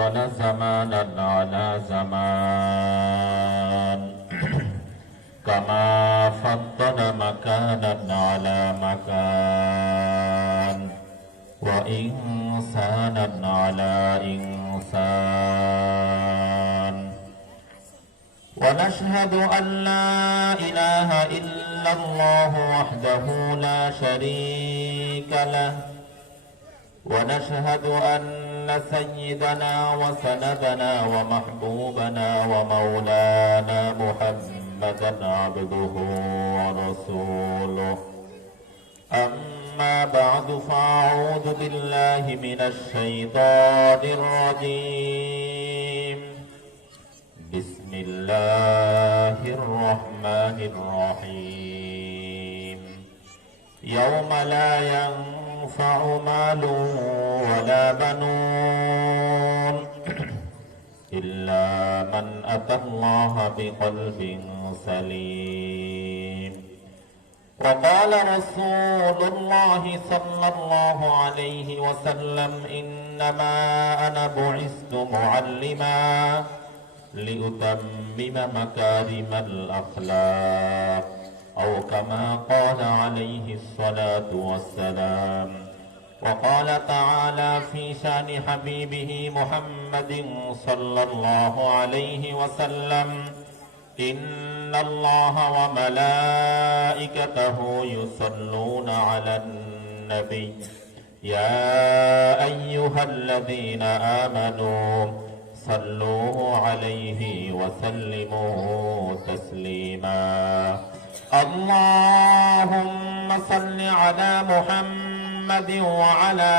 فضل زمانا على زمان كما فضل مكانا على مكان وإنسانا على إنسان ونشهد أن لا إله إلا الله وحده لا شريك له ونشهد أن سيدنا وسندنا ومحبوبنا ومولانا محمدا عبده ورسوله أما بعد فأعوذ بالله من الشيطان الرجيم بسم الله الرحمن الرحيم يوم لا ينفع مال ولا بنون إلا من أتى الله بقلب سليم وقال رسول الله صلى الله عليه وسلم إنما أنا بعثت معلما لأتمم مكارم الأخلاق أو كما قال عليه الصلاة والسلام وقال تعالى في شأن حبيبه محمد صلى الله عليه وسلم إن الله وملائكته يصلون على النبي يا أيها الذين آمنوا صلوا عليه وسلموا تسليما اللهم صل على محمد وعلى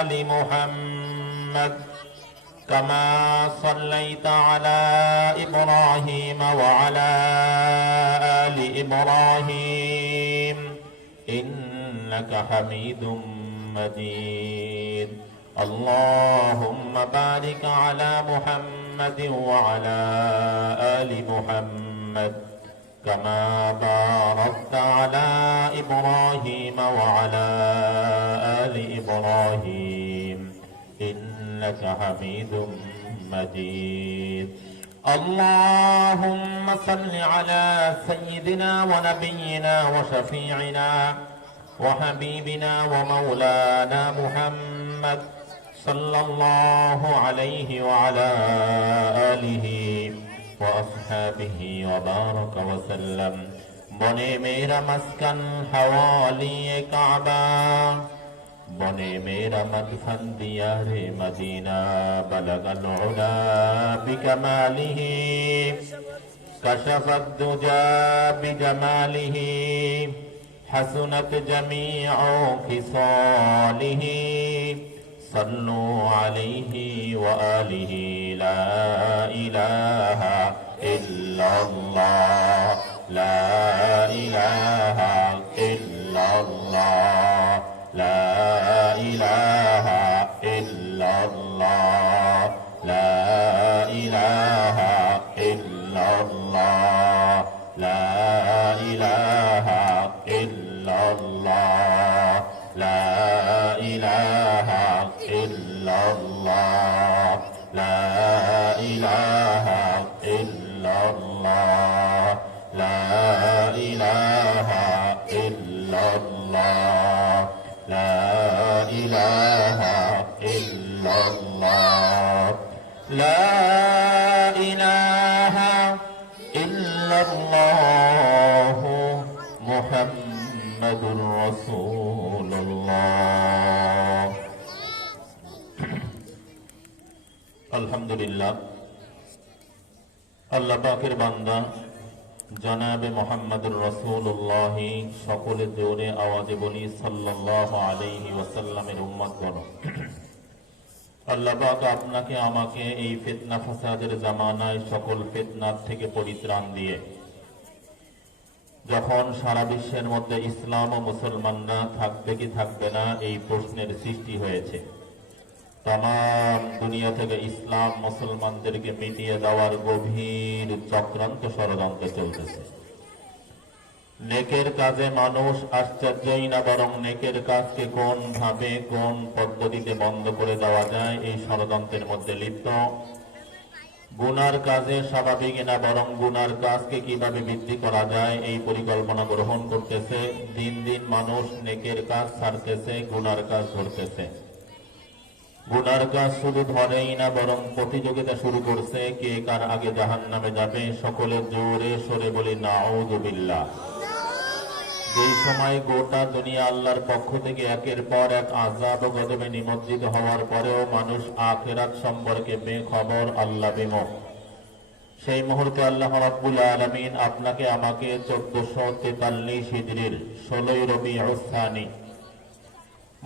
آل محمد كما صليت على إبراهيم وعلى آل إبراهيم إنك حميد مجيد اللهم بارك على محمد وعلى آل محمد كما باركت على إبراهيم وعلى آل إبراهيم إنك حميد مجيد اللهم صل على سيدنا ونبينا وشفيعنا وحبيبنا ومولانا محمد صلى الله عليه وعلى آله وأصحابه وبارك وسلم بني मेरा मस्कन हवाली काबा बने मेरा मदफन दियारे मदीना बलगल उला बिकमालिही कशफत दुजा बिजमालिही हसनत जमीअ खिसालिही सल्लु अलैहि व आलिहि ला इलाहा इल्लल्लाह ला इलाहा इल्लल्लाह ला इलाहा इल्लल्लाह ला इलाहा इल्लल्लाह ला इलाहा इल्लल्लाह ला इलाहा इल्लल्लाह ला इलाहा इल्लल्लाह ला इलाहा इल्लल्लाह ला इलाहा इल्लल्लाह ला इलाहा इल्लल्लाह मुहम्मदुर रसूलुल्लाह अल्हम्दुलिल्लाह अल्लाह पाकेर बान्दा जनाबे मोहम्मदुर रसूलुल्लाह सकले जोरे आवाजे बोली सल्लल्लाहु आलैहि वसल्लमेर उम्मतगण আল্লাহ পাক আপনাকে আমাকে এই ফিতনা ফাসাদের জামানায় সকল ফিতনার থেকে পরিত্রাণ দিয়ে যখন সারা বিশ্বের মধ্যে ইসলাম ও মুসলমানরা থাকবে কি থাকবে না এই প্রশ্নের সৃষ্টি হয়েছে, तमाम दुनिया থেকে ইসলাম মুসলমানদেরকে মিটিয়ে দেওয়ার গভীর চক্রান্ত ষড়যন্ত্র চলতেছে। নেকের কাজে মানুষ আশ্চর্যই না, বরং নেকের কাজকে কোন ভাবে কোন পদ্ধতিতে বন্ধ করে দেওয়া যায় এই ষড়যন্ত্রের মধ্যে লিপ্ত। গুনার কাজে স্বাভাবিক না, বরং গুনার কাজকে কিভাবে বৃদ্ধি করা যায় এই পরিকল্পনা গ্রহণ করতেছে। দিন দিন মানুষ নেকের কাজ ছাড়তেছে, গুনার কাজ ধরতেছে। গুনার কাজ শুধু ধরেই না, বরং প্রতিযোগিতা শুরু করছে কে কার আগে জাহান্নামে যাবে। সকলে জোরে সরে বলি নাউযুবিল্লাহ। যেই সময় গোটা দুনিয়া আল্লাহর পক্ষ থেকে একের পর এক আযাব ও গজবে নিমজ্জিত হওয়ার পরেও মানুষ আখিরাত সম্পর্কে বেখবর, আল্লাহ বিমুখ, সেই মুহূর্তে আল্লাহ রাব্বুল আলামিন আপনাকে আমাকে 1443 হিজরির 16 রবিউল সানি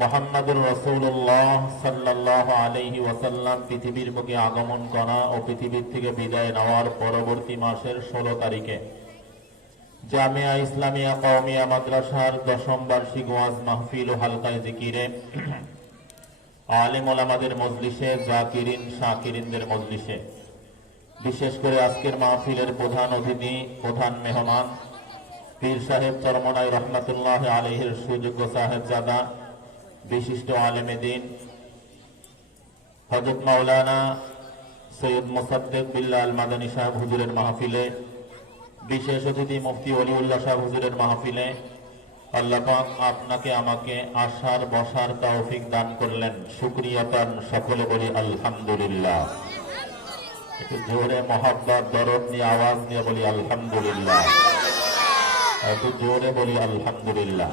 মুহাম্মদুর রাসূলুল্লাহ সাল্লাল্লাহু আলাইহি ওয়াসাল্লাম পৃথিবীর বুকে আগমন করা ও পৃথিবীর থেকে বিদায় নেওয়ার পরবর্তী মাসের 16 তারিখে জামিয়া ইসলামিয়া কওমিয়া মাদ্রাসার 10ম বার্ষিক ওয়াজ মাহফিল ও হালকায়ে জিকিরে আলেম ওলামাদের মজলিসে, জাকিরিন শাকিরিনদের মজলিসে, বিশেষ করে আজকের মাহফিলের প্রধান অতিথি, প্রধান মেহমান পীর সাহেব চরমনাই রহমাতুল্লাহ আলাইহির সুযোগ্য সাহেবজাদা, বিশিষ্ট আলেমে দ্বীন হযরত মাওলানা সৈয়দ মুসাদ্দেক বিল্লাহ আল মাদানী সাহেব হুজুরের মাহফিলে, বিশেষ অতিথি মুফতি ওলিউল্লাহ সাহেব হুজুরের মাহফিলে আল্লাহ পাক আপনাকে আমাকে আসার বসার তৌফিক দান করলেন। শুকরিয়া পান সকলে বলি আলহামদুলিল্লাহ। একটু জোরে মহব্বত দরদ নিয়ে আওয়াজ নিয়ে বলি আলহামদুলিল্লাহ। একটু জোরে বলি আলহামদুলিল্লাহ।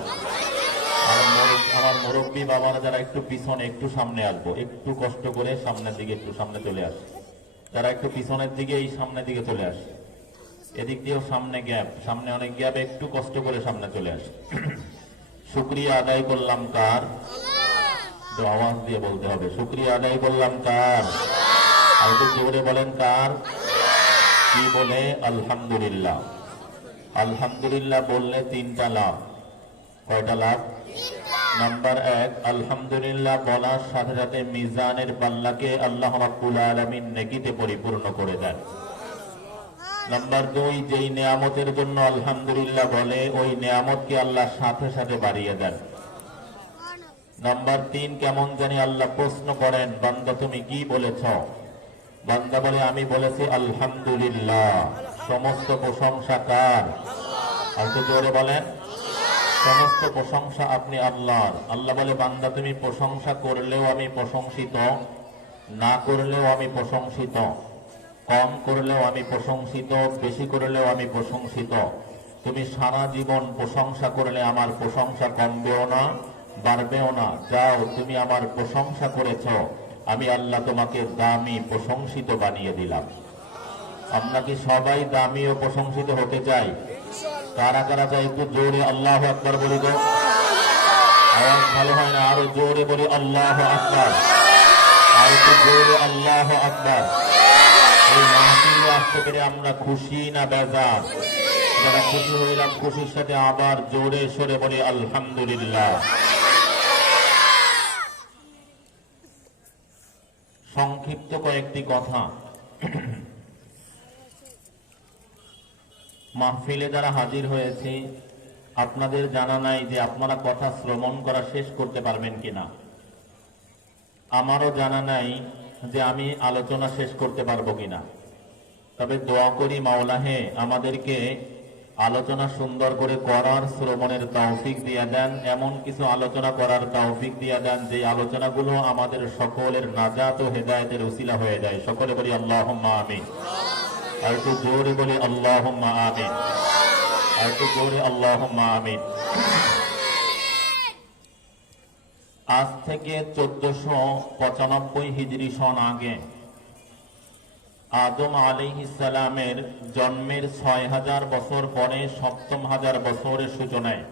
আমার মুরব্বী বাবারা যারা একটু পিছনে একটু সামনে আসবো, একটু কষ্ট করে সামনের দিকে একটু সামনে চলে আসে। যারা একটু পিছনের দিকে এই সামনের দিকে চলে আসে, এদিক দিয়েও সামনে গ্যাপ, সামনে অনেক গ্যাপ, একটু কষ্ট করে সামনে চলে আসে। শুকরিয়া আদায় করলাম কার? আওয়াজ দিয়ে বলতে হবে, শুকরিয়া আদায় করলাম কার? আর একটু জোরে বলেন কার? কি বলে? আলহামদুলিল্লাহ। আলহামদুলিল্লাহ বললে 3টা লাভ। কয়টা লাভ? নাম্বার 1, আলহামদুলিল্লাহ বলার সাথে সাথে মিজানের পাল্লাকে আল্লাহ রাব্বুল আলামিন নেকিতে পরিপূর্ণ করে দেন। নাম্বার 2, যেই নিয়ামতের জন্য আলহামদুলিল্লাহ বলে ওই নিয়ামতকে আল্লাহ সাথে সাথে বাড়িয়ে দেন। নাম্বার 3, কেমন জানি আল্লাহ প্রশ্ন করেন, বান্দা তুমি কি বলেছ? বান্দা বলে আমি বলেছি আলহামদুলিল্লাহ। সমস্ত প্রশংসা কার? আর একটু জোরে বলেন, সমস্ত প্রশংসা আপনি আল্লাহর। আল্লাহ বলে বান্দা তুমি প্রশংসা করলেও আমি প্রশংসিত, না করলেও আমি প্রশংসিত, কম করলেও আমি প্রশংসিত, বেশি করলেও আমি প্রশংসিত। তুমি সারা জীবন প্রশংসা করলে আমার প্রশংসা কমবেও না, বাড়বেও না। যাও, তুমি আমার প্রশংসা করেছ, আমি আল্লাহ তোমাকে দামি প্রশংসিত বানিয়ে দিলাম। আমরা কি সবাই দামি ও প্রশংসিত হতে চাই? কারা কারা চাই? একটু জোরে আল্লাহু আকবার বলি গো। আওয়াজ ভালো হয় না, আরো জোরে বলি আল্লাহু আকবার। আর একটু জোরে আল্লাহু আকবার। এই মাহফিলে আসতে পেরে আমরা খুশি না বেজার? যারা খুশি হইলাম, খুশির সাথে আবার জোরে সরে বলি আলহামদুলিল্লাহ। সংক্ষিপ্ত কয়েকটি কথা। মাহফিলে যারা হাজির হয়েছে আপনাদের জানা নাই যে আপনারা কথা শ্রবণ করা শেষ করতে পারবেন কিনা। আমারও জানা নাই যে আমি আলোচনা শেষ করতে পারবো কিনা। তবে দোয়া করি মাওলাহে আমাদেরকে আলোচনা সুন্দর করে করার, শ্রবণের তৌফিক দিয়ে দেন। এমন কিছু আলোচনা করার তৌফিক দিয়ে দেন যে আলোচনাগুলো আমাদের সকলের নাজাত ও হেদায়েতের উসিলা হয়ে যায়। সকলে বলি আল্লাহুম্মা আমিন। আর একটু জোরে বলি আল্লাহুম্মা আমিন। আর একটু জোরে আল্লাহুম্মা আমিন। আজ থেকে 1495 হিজরি সন আগে আদম আলাইহিস সালামের জন্মের 6000 বছর পরে 7ম বছরের সূচনায়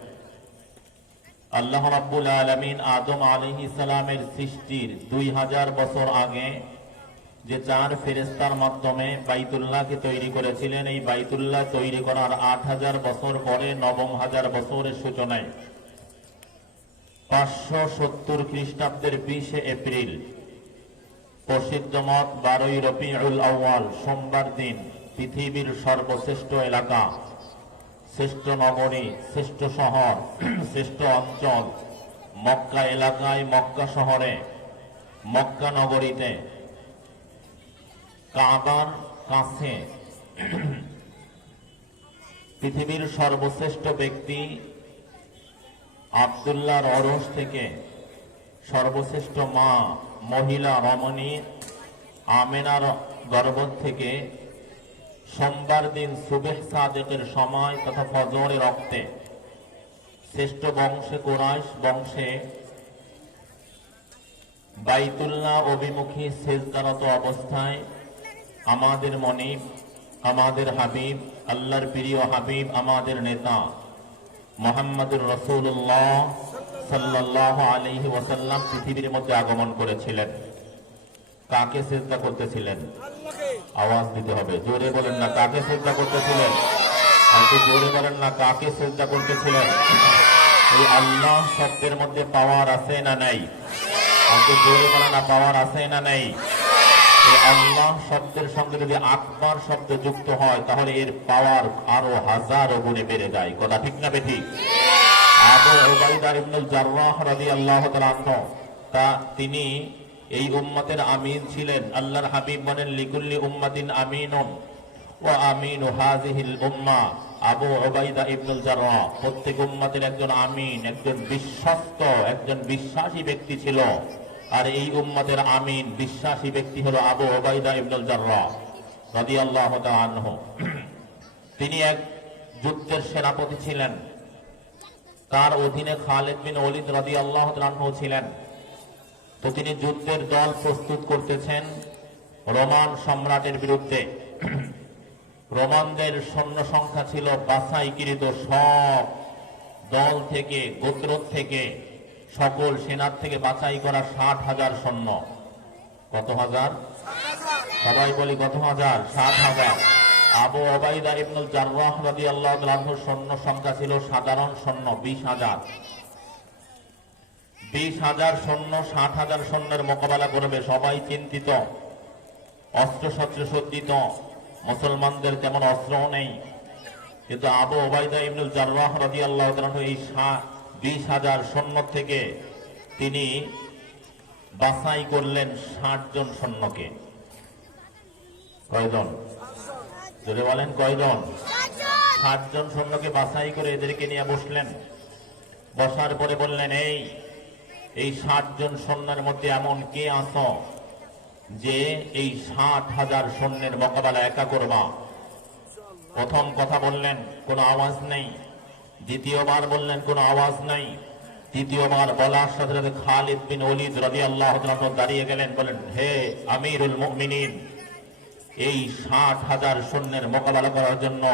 আল্লাহ রাব্বুল আলামিন আদম আলাইহিস সালামের সৃষ্টির 2000 বছর আগে যে 4 ফেরেশতার মাধ্যমে বাইতুল্লাহকে তৈরি করেছিলেন, এই বাইতুল্লাহ তৈরি করার 8000 বছর পরে 9000 বছরের সূচনায় 570 খ্রিস্টাব্দের 20 এপ্রিল প্রসিদ্ধ মত 12 রবিউল আউয়াল সোমবার দিন পৃথিবীর সর্বশ্রেষ্ঠ এলাকা শ্রেষ্ঠ নগরী, শ্রেষ্ঠ শহর, শ্রেষ্ঠ অঞ্চল মক্কা এলাকায়, মক্কা শহরে, মক্কা নগরীতে কাবার কাছে পৃথিবীর সর্বশ্রেষ্ঠ ব্যক্তি আব্দুল্লাহর অরশ থেকে সর্বশ্রেষ্ঠ মা মহিলা রমণী আমেনার গর্ভ থেকে সোমবার দিন সুবেহ সাদেকের সময় তথা ফজরের রক্তে শ্রেষ্ঠ বংশে কুরাইশ বংশে বাইতুল্লাহ অভিমুখী সেজদারত অবস্থায় আমাদের মনিব, আমাদের হাবিব, আল্লাহর প্রিয় হাবিব, আমাদের নেতা মুহাম্মদুর রাসূলুল্লাহ সাল্লাল্লাহু আলাইহি ওয়াসাল্লাম পৃথিবীর মধ্যে আগমন করেছিলেন। কাকে সিজদা করতেছিলেন? আওয়াজ দিতে হবে, জোরে বলেন না কাকে সিজদা করতেছিলেন? একটু জোরে বলেন না কাকে সিজদা করতেছিলেন? এই আল্লাহ শব্দের মধ্যে পাওয়ার আছে না নাই? একটু জোরে বলেন না পাওয়ার আছে না নাই? এই আল্লাহ শব্দের সঙ্গে যদি আকবার শব্দ যুক্ত হয় তাহলে এর পাওয়ার আরো হাজার গুণে বেড়ে যায়। কথা ঠিক না বেঠিক? আবু উবাইদা ইবনুল জাররাহ রাদিয়াল্লাহু তাআলা আনহু তিনি এই উম্মতের আমিন ছিলেন। আল্লাহর হাবিব বলেন লিকুল্লি উম্মাতিন আমিনুন ওয়া আমিনু হাযিহিল উম্মাহ। আবু উবাইদা ইবনুল জাররাহ প্রত্যেক উম্মতের একজন আমিন, একজন বিশ্বস্ত, একজন বিশ্বাসী ব্যক্তি ছিল। আর এই উম্মতের আমিন বিশ্বাসী ব্যক্তি হলো আবু উবাইদা ইবনুল জাররাহ রাদিয়াল্লাহু তাআলা আনহু। তিনি এক যুদ্ধের সেনাপতি ছিলেন। তার অধীনে খালিদ বিন ওলীদ রাদিয়াল্লাহু তাআলা আনহু ছিলেন। তো তিনি যুদ্ধের দল প্রস্তুত করতেছেন রোমান সম্রাটের বিরুদ্ধে। রোমানদের সৈন্য সংখ্যা ছিল বাছাইকৃত সব দল থেকে, গোত্র থেকে, সকল সেনার থেকে বাছাই করা 60,000 সৈন্য। কত হাজার? সবাই বলি কত হাজার? 60,000। আবু উবাইদা ইবনুল জাররাহ রাদিয়াল্লাহু তাআলা আনহুর সৈন্য সংখ্যা ছিল সাধারণ সৈন্য 20,000। 20,000 সৈন্য 60,000 সৈন্যের মোকাবেলা করবে। সবাই চিন্তিত, অস্ত্রশস্ত্র সজ্জিত, মুসলমানদের তেমন অস্ত্রও নেই। কিন্তু আবু উবাইদা ইবনুল জাররাহ রাদিয়াল্লাহু তাআলা এই 20,000 সৈন্য থেকে তিনি বাছাই করলেন 60 জন সৈন্যকে। কয়জন? জোরে বলেন কয়জন? 60 জন সৈন্যকে বাছাই করে এদেরকে নিয়ে বসলেন। বসার পরে বললেন এই 60 জন সৈন্যের মধ্যে এমন কে আছো যে এই 60,000 সৈন্যের মোকাবেলা একা করবা? প্রথম কথা বললেন কোনো আওয়াজ নেই। দ্বিতীয়বার বললেন কোনো আওয়াজ নাই। তৃতীয়বার বলার সাথে সাথে খালিদ বিন ওলীদ রাদিয়াল্লাহু তাআলা দাঁড়িয়ে গেলেন, বলেন হে আমিরুল মুমিনিন, এই 60,000 সৈন্যের মোকাবেলা করার জন্য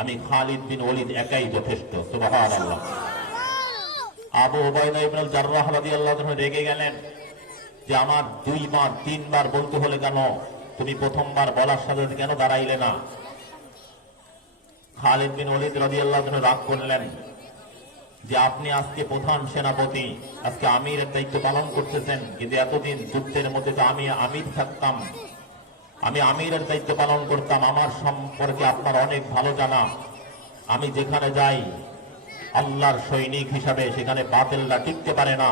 আমি খালিদ বিন ওলীদ একাই যথেষ্ট। সুবহানাল্লাহ। আবু উবাইদা ইবনুল জাররাহ রাদিয়াল্লাহু তাআলা রেগে গেলেন যে আমার 2 বার 3 বার বলতে হলে কেন? তুমি প্রথমবার বলার সাথে সাথে কেন দাঁড়াইলে না? খালিদ বিন ওলীদ রাদিয়াল্লাহু তাআলা রাগ করলেন যে আপনি আজকে প্রধান সেনাপতি, আজকে আমিরের দায়িত্ব পালন করতেছেন, কিন্তু এতদিন যুদ্ধের মধ্যে তো আমি আমির থাকতাম, আমি আমিরের দায়িত্ব পালন করতাম, আমার সম্পর্কে আপনার অনেক ভালো জানা। আমি যেখানে যাই আল্লাহর সৈনিক হিসাবে সেখানে বাতিলরা টিকতে পারে না।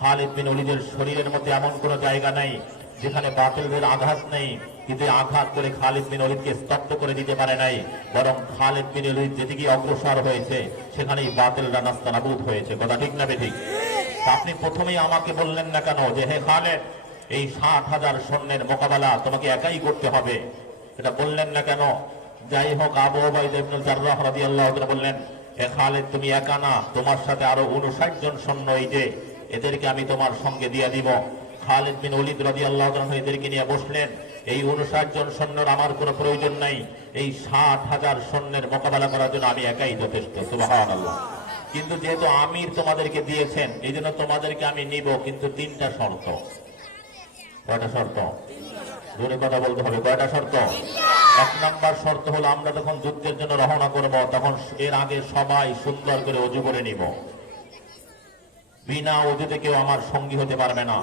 খালিদ বিন ওলীদের শরীরের মধ্যে এমন কোনো জায়গা নেই যেখানে বাতিলদের আঘাত নেই, কিন্তু আঘাত করে খালিদ বিন ওলীদকে স্তব্ধ করে দিতে পারে নাই। বরং খালিদ বিন ওলীদ যেদিকে অগ্রসর হয়েছে সেখানেই বাতিলরা নাস্তানাবুদ হয়েছে। কথা ঠিক না বেঠিক? আপনি প্রথমেই আমাকে বললেন না কেন যে হে খালিদ, এই 60,000 সৈন্যের মোকাবেলা তোমাকে একাই করতে হবে? এটা বললেন না কেন? যাই হোক, আবু উবাইদা ইবনুল জাররাহ রাদিয়াল্লাহু তাআলা বললেন হে খালিদ, তুমি একা না, তোমার সাথে আরো 59 জন সৈন্য, এই যে এদেরকে আমি তোমার সঙ্গে দিয়ে দিব। খালিদ বিন ওলীদ রাদিয়াল্লাহু তাআলা এদেরকে নিয়ে বসলেন। এই 59 জন সৈন্যের আমার কোনো প্রয়োজন নাই, এই 60,000 সৈন্যের মোকাবেলা করার জন্য আমি একাই যথেষ্ট। সুবহানাল্লাহ। কিন্তু যেহেতু আমির তোমাদেরকে দিয়েছেন এই জন্য তোমাদেরকে আমি নিব, কিন্তু 3টা শর্ত। কয়টা শর্ত? জোরে কথা বলতে হবে। কয়টা শর্ত? 1 নাম্বার শর্ত হলো আমরা যখন যুদ্ধের জন্য রওনা করব তখন এর আগে সবাই সুন্দর করে ওযু করে নিব। বিনা ওযুতে কেউ আমার সঙ্গী হতে পারবে না।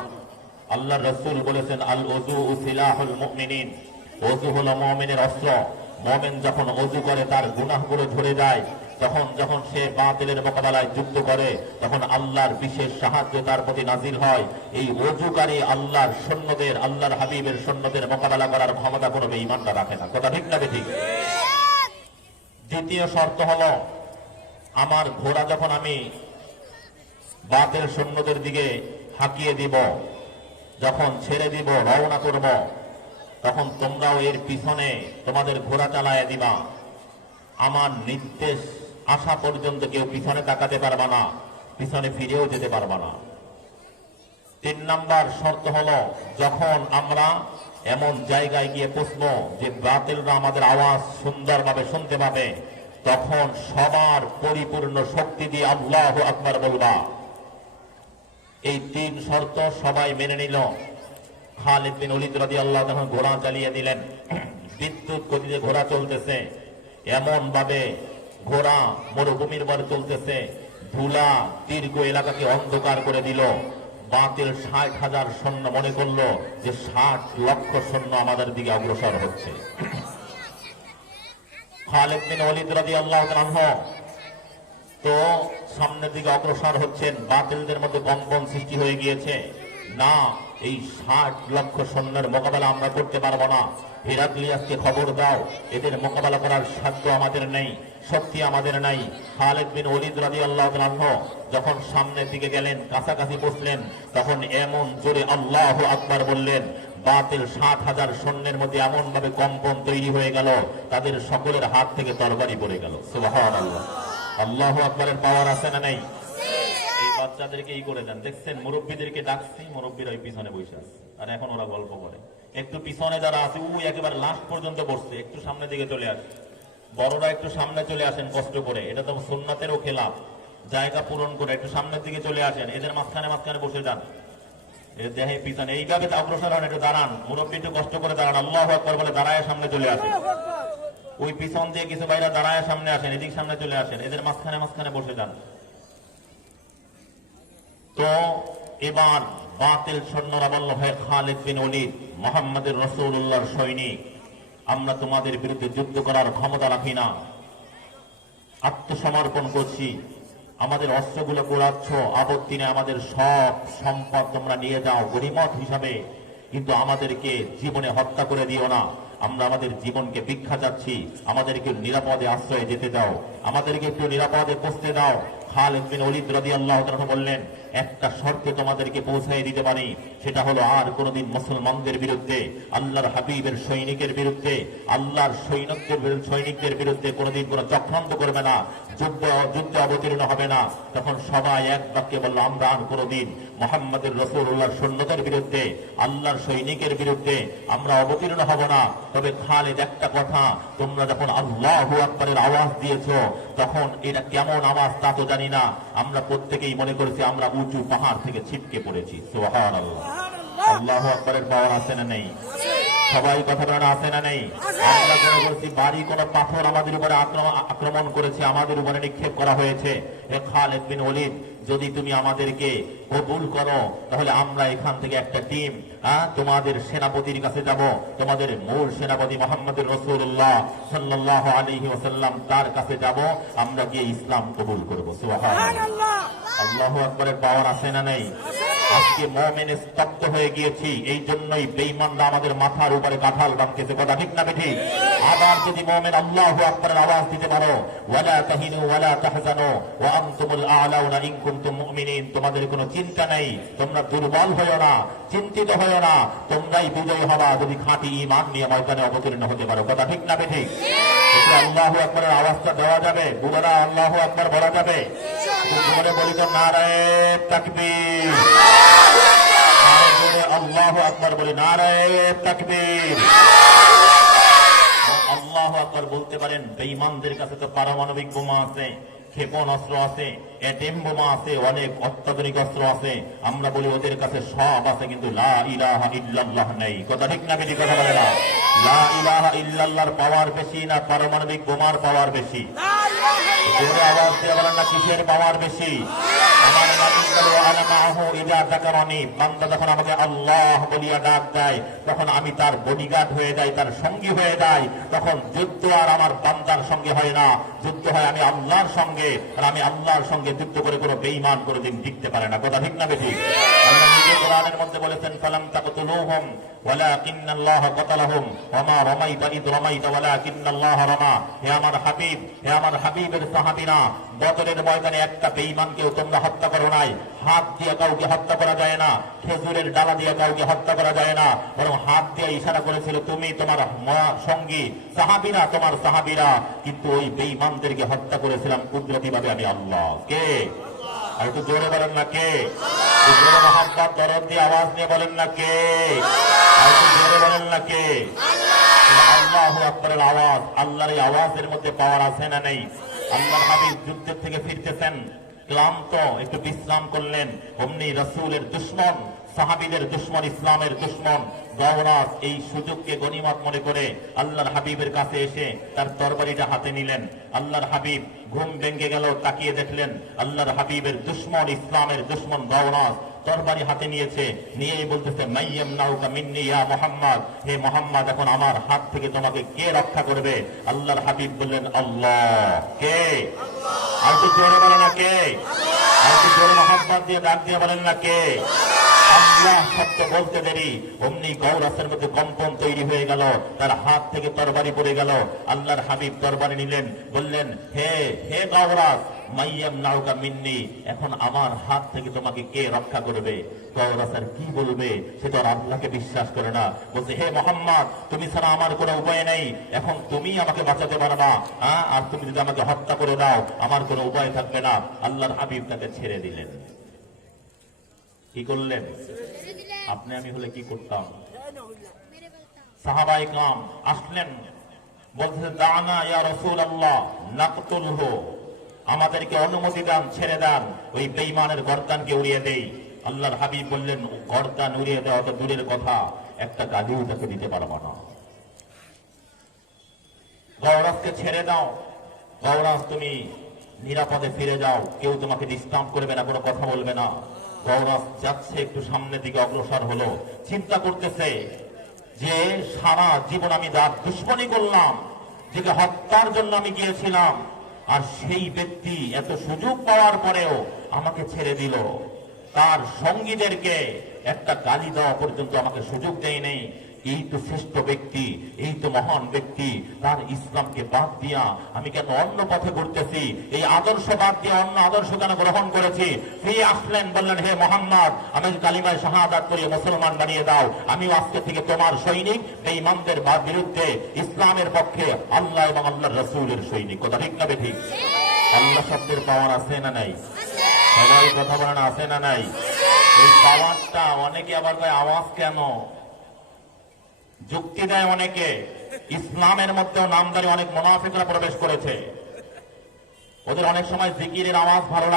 আল্লাহর রাসূল বলেছেন আল ওযু সিলাহুল মুমিনিন, ওযু হলো মুমিনের অস্ত্র। মুমিন যখন ওযু করে তার গুনাহগুলো ঝরে যায়, তখন যখন সে বাতিলের মোকাবেলায় যুদ্ধ করে, তখন আল্লাহর বিশেষ সাহায্য তার প্রতি নাজিল হয়। এই ওযুকারী আল্লাহর সৈন্যদের, আল্লাহর হাবিবের সৈন্যদের মোকাবেলা করার ক্ষমতা কোনো বেঈমানরা রাখে না। কথা ঠিক না ঠিক? দ্বিতীয় শর্ত হলো, আমার ঘোড়া যখন আমি বাতিল সৈন্যদের দিকে হাঁকিয়ে দিব, যখন ছেড়ে দিব, রওনা করব, তখন তোমরাও এর পিছনে তোমাদের ঘোড়া চালায় দিবা। আমার নির্দেশ আসা পর্যন্ত কেউ পিছনে তাকাতে পারবা না, পিছনে ফিরেও যেতে পারবা না। 3 নাম্বার শর্ত হলো, যখন আমরা এমন জায়গায় গিয়ে পৌঁছবো যে বাতিলরা আমাদের আওয়াজ সুন্দরভাবে শুনতে পাবে, তখন সবার পরিপূর্ণ শক্তি দিয়ে আল্লাহু আকবার বলবা। এই 3 শর্ত সবাই মেনে নিল। খালিদ বিন ওলীদ রাদিয়াল্লাহু আনহু ঘোড়া চালিয়ে দিলেন। বিদ্যুৎ গতিতে ঘোড়া চলতেছে, এমন ভাবে ঘোড়া মরুভূমির পরে চলতেছে, ধুলা দীর্ঘ এলাকাকে অন্ধকার করে দিল। বাতিল 60,000 সৈন্য মনে করলো যে 60 লক্ষ সৈন্য আমাদের দিকে অগ্রসর হচ্ছে। খালিদ বিন ওলীদ রাদিয়াল্লাহু আনহু তো সামনের দিকে অগ্রসর হচ্ছেন। বাতিলদের মধ্যে কম্পন সৃষ্টি হয়ে গিয়েছে, না এই 60 লক্ষ সৈন্যের মোকাবেলা আমরা করতে পারবো না। হেরাক্লিয়াসকে খবর দাও, এদের মোকাবেলা করার সাধ্য আমাদের নেই, শক্তি আমাদের নাই। খালিদ বিন ওলীদ রাদিয়াল্লাহু আনহু যখন সামনের দিকে গেলেন, কাছাকাছি পৌঁছলেন, তখন এমন জোরে আল্লাহু আকবার বললেন, বাতিল 60,000 সৈন্যের মধ্যে এমন ভাবে কম্পন তৈরি হয়ে গেল, তাদের সকলের হাত থেকে তরবারি পড়ে গেল। সুবহানাল্লাহ। আল্লাহু আকবারের পাওয়ার আছে না নাই? এই বাচ্চাদেরকে এই করে দেন, দেখছেন মুরব্বীদেরকে ডাকছি, মুরব্বীরা ওই পিছনে বসে আছে, আর এখন ওরা গল্প করে। একটু পিছনে যারা আছে ওই একেবারে লাস্ট পর্যন্ত বসছে, একটু সামনের দিকে চলে আসে। বড়রা একটু সামনে চলে আসেন কষ্ট করে, এটা তো সুন্নাতেরও খেলাফ। জায়গা পূরণ করে একটু সামনের দিকে চলে আসেন, এদের মাঝখানে মাঝখানে বসে যান। দেহে পিছনে এইভাবে অগ্রসর হন, একটু দাঁড়ান, মুরব্বী একটু কষ্ট করে দাঁড়ান, আল্লাহু আকবার বলে দাঁড়ায় সামনে চলে আসেন। ওই পিছন দিয়ে কিছু ভাইরা দাঁড়ায় সামনে আসেন, এদিক সামনে চলে আসেন, এদের মাঝখানে মাঝখানে বসে যান। তো এবার বাতিল সৈন্যরা বলল, হে খালিদ বিন ওলীদ, মুহাম্মদের রাসূলুল্লাহর সৈনিক, আমরা তোমাদের বিরুদ্ধে যুদ্ধ করার ক্ষমতা রাখি না, আত্মসমর্পণ করছি, আমাদের অস্ত্রগুলো পোড়াচ্ছ, আপত্তি নেই, আমাদের সব সম্পদ তোমরা নিয়ে যাও গনিমত হিসাবে, কিন্তু আমাদেরকে জীবনে হত্যা করে দিও না, আমরা আমাদের জীবনকে ভিক্ষা চাচ্ছি, আমাদেরকে নিরাপদে আশ্রয়ে যেতে দাও, আমাদেরকে একটু নিরাপদে পৌঁছতে দাও। খালিদ বিন ওলীদ রাদিয়াল্লাহু তাআলা বললেন, একটা শর্তে তোমাদেরকে পৌঁছাই দিতে পারি, সেটা হলো আর কোনোদিন মুসলমানদের বিরুদ্ধে, আল্লাহর হাবিবের সৈনিকের বিরুদ্ধে, আল্লাহর সৈনিকদের বিরুদ্ধে কোনোদিন কোনো চক্রান্ত করবে না, যুদ্ধে অবতীর্ণ হবে না। তখন সবাই এক বাক্যে বলল, আমরা আর কোনোদিন মুহাম্মদের রাসূলুল্লাহর সৈন্যদের বিরুদ্ধে, আল্লাহর সৈনিকের বিরুদ্ধে আমরা অবতীর্ণ হব না। তবে খালিদ, একটা কথা, তোমরা যখন আল্লাহু আকবারের আওয়াজ দিয়েছো, তখন এটা কেমন আওয়াজ তা তো জানি না, আমরা প্রত্যেকেই মনে করেছি আমরা উঁচু পাহাড় থেকে ছিটকে পড়েছি। সুবহানাল্লাহ। আল্লাহু আকবারের পাওয়ার আছে না নেই? সবাই কথা বলেন, আছে না নেই? আমরা মনে করছি বাড়ি কোনো পাথর আমাদের উপরে আক্রমণ করেছে, আমাদের উপরে নিক্ষেপ করা হয়েছে। হে খালিদ বিন ওলীদ, যদি তুমি আমাদেরকে কবুল করো, তাহলে আমরা এখান থেকে একটা টিম তোমাদের সেনাপতির কাছে যাব, তোমাদের মূল সেনাপতি মুহাম্মদুর রাসূলুল্লাহ সাল্লাল্লাহু আলাইহি ওয়াসাল্লাম, তার কাছে যাব, আমরা গিয়ে ইসলাম কবুল করব। সুবহানাল্লাহ। আল্লাহু আকবারের পাওয়ার আছে না নেই? আজকে মুমিন স্তব্ধ হয়ে গিয়েছি, এই জন্যই বেঈমানরা আমাদের মাথার উপরে কাঁঠাল বাঁধতেছে। কথা ঠিক না বেঠিক? আবার যদি মুমিন আল্লাহু আকবারের আওয়াজ দিতে পারো, ওয়ালা তাহিনু ওয়ালা তাহজানু ওয়া আনতুমুল আ'লাউনা ইন কুনতুম মুমিনিন, তোমাদের কোনো চিন্তা নেই, তোমরা দুর্বল হয়ো না, চিন্তিত হয়ো না, তোমরাই বিজয়ী হবা যদি খাঁটি ঈমান নিয়ে ময়দানে অবতীর্ণ হতে পারো। কথা ঠিক না বেঠিক? আল্লাহু আকবারের আওয়াজটা দেওয়া যাবে, বুড়ারা আল্লাহু আকবার বলা যাবে? মনে বলি তো, নারায়ে তাকবীর, আল্লাহু আকবার বলি, নারায়ে তাকবীর। আল্লাহু আকবার বলতে পারেন। বেঈমানদের কাছে তো পারমাণবিক বোমা আছে, ক্ষেপণ অস্ত্র আছে, এটিএম বোমা আছে, অনেক অত্যাধুনিক অস্ত্র আছে। আমরা বলি ওদের কাছে সব আছে, কিন্তু লা ইলাহা ইল্লাল্লাহ নেই। কথা ঠিক না বেশি? কথা বলে না। লা ইলাহা ইল্লাল্লাহর পাওয়ার বেশি না পারমাণবিক বোমার পাওয়ার বেশি? জোরে আওয়াজ দিয়ে বলেন না, কিসের পাওয়ার বেশি? আমার নবী বলে আনা মাহু ইযা যাকারানি, বান্দা যখন আমাকে আল্লাহ বলিয়া ডাক দেয় তখন আমি তার বডিগার্ড হয়ে যাই, তার সঙ্গী হয়ে যাই। তখন যুদ্ধ আর আমার বান্দার সঙ্গে হয় না, যুদ্ধ হয় আমি আল্লাহর সঙ্গে। আর আমি আল্লাহর সঙ্গে যুদ্ধ করে কোনো বেঈমান করে দিন টিকতে পারে না। কথা ঠিক না বেঠিক? আল্লাহ নিজে কোরআনের মধ্যে বলেছেন ফালাম তাকতুলুহুম ওয়ালাকিন্নাল্লাহা কাতালাহুম ওয়া মা রামাইতা ইদ রামাইতা ওয়ালাকিন্নাল্লাহা রামা। হে আমার হাবিব, হে আমার হাবিবের সাহাবীরা, বদরের ময়দানে একটা বেঈমানকেও তোমরা হত্যা করো নাই। হাত দিয়ে কাউকে হত্যা করা যায় না, খেজুরের ডালা দিয়ে কাউকে হত্যা করা যায় না, বরং হাত দিয়ে ইশারা করেছিল তুমি, তোমার সঙ্গী, সাহাবীরা তোমার সাহাবীরা। কিন্তু ওই বেঈমানদেরকে হত্যা করেছিলাম কুদরতিভাবে আমি আল্লাহ। কে? আর একটু জোরে বলেন না কে? জোরে মহব্বত দরদ দিয়ে আওয়াজ নিয়ে বলেন না কে? আর একটু জোরে বলেন না কে? আল্লাহু আকবারের আওয়াজ, আল্লাহর এই আওয়াজের মধ্যে পাওয়ার আছে না নেই? আল্লাহর হাবিব যুদ্ধের থেকে ফিরতেছেন, ক্লান্ত, একটু বিশ্রাম করলেন। অমনি রাসূলের দুশমন, সাহাবীদের দুশমন, ইসলামের দুশমন গওরাস এই সুযোগকে গনিমত মনে করে আল্লাহর হাবিবের কাছে এসে তার তরবারিটা হাতে নিলেন। আল্লাহর হাবিব ঘুম ভেঙে গেল, তাকিয়ে দেখলেন আল্লাহর হাবিবের দুশমন, ইসলামের দুশমন গওরাস তরবারি হাতে নিয়েছে, নিয়েই বলতেছে মাইয়াম নাউকা মিন্নি ইয়া মুহাম্মদ, হে মুহাম্মদ এখন আমার হাত থেকে তোমাকে কে রক্ষা করবে? আল্লাহর হাবিব বললেন আল্লাহ। কে? আর একটু জোরে বলেন না কে? আর একটু জোরে মহব্বত দিয়ে ডাক দিয়ে বলেন না কে? আল্লাহ শব্দ বলতে দেরি অমনি গওরাসের মধ্যে কম্পন তৈরি হয়ে গেল, তার হাত থেকে তরবারি পড়ে গেল। আল্লাহর হাবিব তরবারি নিলেন, বললেন হে হে গওরাস মাইয়াম নাউকা মিন্নি, এখন আমার হাত থেকে তোমাকে কে রক্ষা করবে? গওরাস আর কি বলবে, সে তো আর আল্লাহকে বিশ্বাস করে না। বলছে হে মুহাম্মদ তুমি ছাড়া আমার কোনো উপায় নেই, এখন তুমি আমাকে বাঁচাতে পারবা, আর তুমি যদি আমাকে হত্যা করে দাও আমার কোনো উপায় থাকবে না। আল্লাহর হাবিব তাকে ছেড়ে দিলেন। কি করলেন? আপনি আমি হলে কি করতাম? সাহাবায়ে কিরাম আসলেন, বলতেছেন দানা ইয়া রাসূলুল্লাহ নাকতুলহু, আমাদেরকে অনুমতি দেন, ছেড়ে দেন, ওই বেঈমানের গর্দানকে উড়িয়ে দেই। আল্লাহর হাবিব বললেন গর্দান উড়িয়ে দেওয়া তো দূরের কথা, একটা গালিও তাকে দিতে পারবো না। গওরাসকে ছেড়ে দাও, গওরাস তুমি নিরাপদে ফিরে যাও, কেউ তোমাকে ডিস্টার্ব করবে না, কোনো কথা বলবে না। গওরাস যাচ্ছে, একটু সামনের দিকে অগ্রসর হলো, চিন্তা করতেছে যে সারা জীবন আমি যার দুশ্মনী করলাম, যাকে হত্যার জন্য আমি গিয়েছিলাম, আর সেই ব্যক্তি এত সুযোগ পাওয়ার পরেও আমাকে ছেড়ে দিল, তার সঙ্গীদেরকে একটা গালি দেওয়া পর্যন্ত আমাকে সুযোগ দেয় নেই। এই তো শ্রেষ্ঠ ব্যক্তি, এই তো মহান ব্যক্তি, তার ইসলামকে বাদ দিয়া আমি কেন অন্য পথে ঘুরতেছি? এই আদর্শ বাদ দিয়ে অন্য আদর্শ কেন গ্রহণ করেছি? ফিরে আসলেন, বললেন হে মুহাম্মদ আমাকে কালিমায় শাহাদাত করিয়ে মুসলমান বানিয়ে দাও, আমিও আজকে থেকে তোমার সৈনিক, বেঈমানদের বিরুদ্ধে ইসলামের পক্ষে আল্লাহ এবং আল্লাহর রাসূলের সৈনিক। কথা ঠিক না বেঠিক? আল্লাহ শব্দের পাওয়ার আছে না নাই? সবাই কথা বলেন আছে না নাই? এই পাওয়ারটা অনেকে আবার কয় আওয়াজ কেন, যুক্তি দেয় অনেকে। ইসলামের মধ্যেও নামদারি অনেক মুনাফিকরা প্রবেশ করেছে, ওদের অনেক সময় জিকিরের আওয়াজ ভালো লাগে।